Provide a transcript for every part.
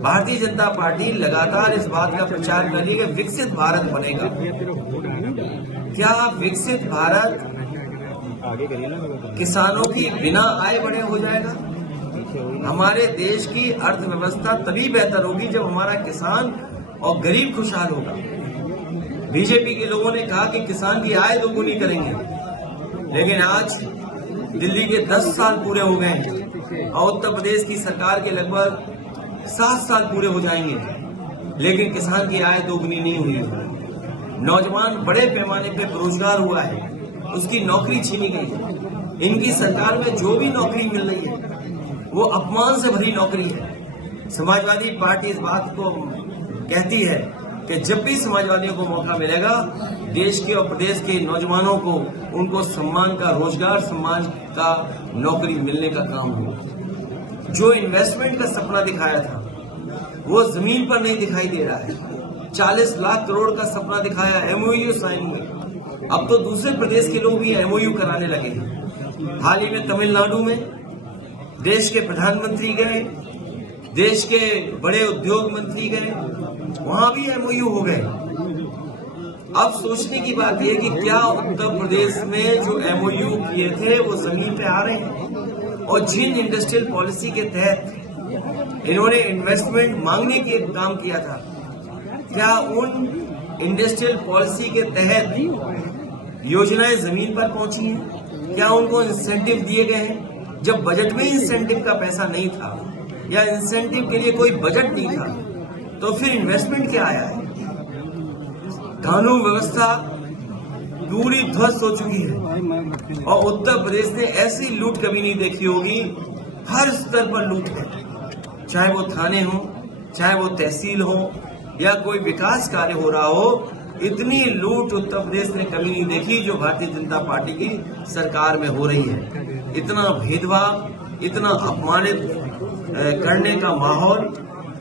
Bharatiya Janata party लगातार इस बात का प्रचार कर रही है कि विकसित भारत बनेगा। क्या विकसित भारत किसानों की बिना आय बढ़े हो जाएगा? हमारे देश की अर्थव्यवस्था तभी बेहतर होगी जब हमारा किसान और गरीब खुशहाल होगा। बीजेपी के लोगों ने कहा कि किसान की आय दोगुनी करेंगे, लेकिन आज दिल्ली के 10 साल पूरे हो गए हैं और उत्तर प्रदेश की सरकार के लगभग 7 साल पूरे हो जाएंगे, लेकिन किसान की आय दोगुनी नहीं हुई है। नौजवान बड़े पैमाने पे बेरोजगार हुआ है, उसकी नौकरी छीनी गई है। इनकी सरकार में जो भी नौकरी मिल रही है वो अपमान से भरी नौकरी है। समाजवादी पार्टी इस बात को कहती है कि जब भी समाजवादियों को मौका मिलेगा, देश के और प्रदेश के नौजवानों को उनको सम्मान का, रोजगार सम्मान का नौकरी मिलने का काम होगा। जो इन्वेस्टमेंट का सपना दिखाया था वो जमीन पर नहीं दिखाई दे रहा है। 40 लाख करोड़ का सपना दिखाया, एमओयू साइन हुए, अब तो दूसरे प्रदेश के लोग भी एमओयू कराने लगे हैं। हाल ही में तमिलनाडु में देश के प्रधानमंत्री गए, देश के बड़े उद्योग मंत्री गए, वहां भी एमओयू हो गए। अब सोचने की बात यह कि क्या उत्तर प्रदेश में जो एमओयू किए थे वो जमीन पे आ रहे हैं? और जिन इंडस्ट्रियल पॉलिसी के तहत इन्होंने इन्वेस्टमेंट मांगने के काम किया था, क्या उन इंडस्ट्रियल पॉलिसी के तहत योजनाएं जमीन पर पहुंची हैं? क्या उनको इंसेंटिव दिए गए हैं? जब बजट में इंसेंटिव का पैसा नहीं था या इंसेंटिव के लिए कोई बजट नहीं था, तो फिर इन्वेस्टमेंट क्या आया है? कानून व्यवस्था पूरी ध्वस्त हो चुकी है और उत्तर प्रदेश ने ऐसी लूट कभी नहीं देखी होगी। हर स्तर पर लूट है, चाहे वो थाने हो, चाहे वो तहसील हो या कोई विकास कार्य हो रहा हो। इतनी लूट उत्तर प्रदेश ने कभी नहीं देखी जो भारतीय जनता पार्टी की सरकार में हो रही है। इतना भेदभाव, इतना अपमानित करने का माहौल,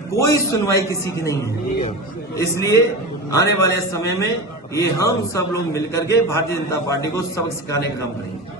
कोई सुनवाई किसी की नहीं है। इसलिए आने वाले समय में ये हम सब लोग मिलकर के भारतीय जनता पार्टी को सबक सिखाने का काम करेंगे।